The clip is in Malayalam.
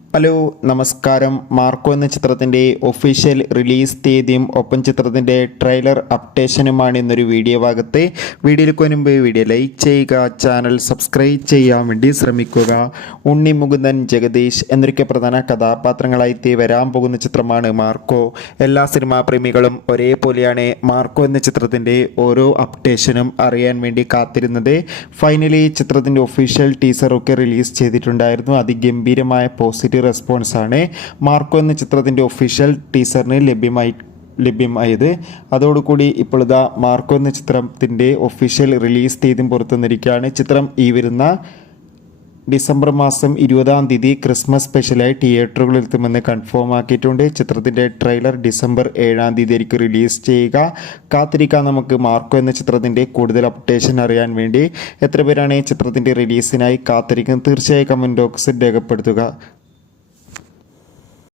ഹലോ നമസ്കാരം. മാർക്കോ എന്ന ചിത്രത്തിൻ്റെ ഒഫീഷ്യൽ റിലീസ് തീയതിയും ഒപ്പം ചിത്രത്തിൻ്റെ ട്രെയിലർ അപ്ഡേഷനുമാണ് ഇന്നൊരു വീഡിയോ ഭാഗത്ത്. വീഡിയോയിലേക്ക് മുൻപ് വീഡിയോ ലൈക്ക് ചെയ്യുക, ചാനൽ സബ്സ്ക്രൈബ് ചെയ്യാൻ വേണ്ടി ശ്രമിക്കുക. ഉണ്ണി മുകുന്ദൻ, ജഗദീഷ് എന്നൊക്കെ പ്രധാന കഥാപാത്രങ്ങളായി വരാൻ പോകുന്ന ചിത്രമാണ് മാർക്കോ. എല്ലാ സിനിമാ പ്രേമികളും ഒരേപോലെയാണ് മാർക്കോ എന്ന ചിത്രത്തിൻ്റെ ഓരോ അപ്ഡേഷനും അറിയാൻ വേണ്ടി കാത്തിരുന്നത്. ഫൈനലി ചിത്രത്തിൻ്റെ ഒഫീഷ്യൽ ടീസറൊക്കെ റിലീസ് ചെയ്തിട്ടുണ്ടായിരുന്നു. അതിഗംഭീരമായ പോസിറ്റീവ് റെസ്പോൺസാണ് മാർക്കോ എന്ന ചിത്രത്തിൻ്റെ ഒഫീഷ്യൽ ടീസറിന് ലഭ്യമായത്. അതോടുകൂടി ഇപ്പോൾ ഇതാ മാർക്കോ എന്ന ചിത്രത്തിൻ്റെ ഒഫീഷ്യൽ റിലീസ് തീയതിയും പുറത്തു വന്നിരിക്കുകയാണ്. ചിത്രം ഈ വരുന്ന ഡിസംബർ മാസം 20-ാം തീയതി ക്രിസ്മസ് സ്പെഷ്യലായി തിയേറ്ററുകളിൽ എത്തുമെന്ന് കൺഫേം ആക്കിയിട്ടുണ്ട്. ചിത്രത്തിൻ്റെ ട്രെയിലർ ഡിസംബർ 7-ാം തീയതി ആയിരിക്കും റിലീസ് ചെയ്യുക. കാത്തിരിക്കാൻ നമുക്ക് മാർക്കോ എന്ന ചിത്രത്തിൻ്റെ കൂടുതൽ അപ്ഡേഷൻ അറിയാൻ വേണ്ടി. എത്ര പേരാണ് ഈ ചിത്രത്തിൻ്റെ റിലീസിനായി കാത്തിരിക്കുന്നത്? തീർച്ചയായും കമൻറ്റ് ബോക്സിൽ രേഖപ്പെടുത്തുക.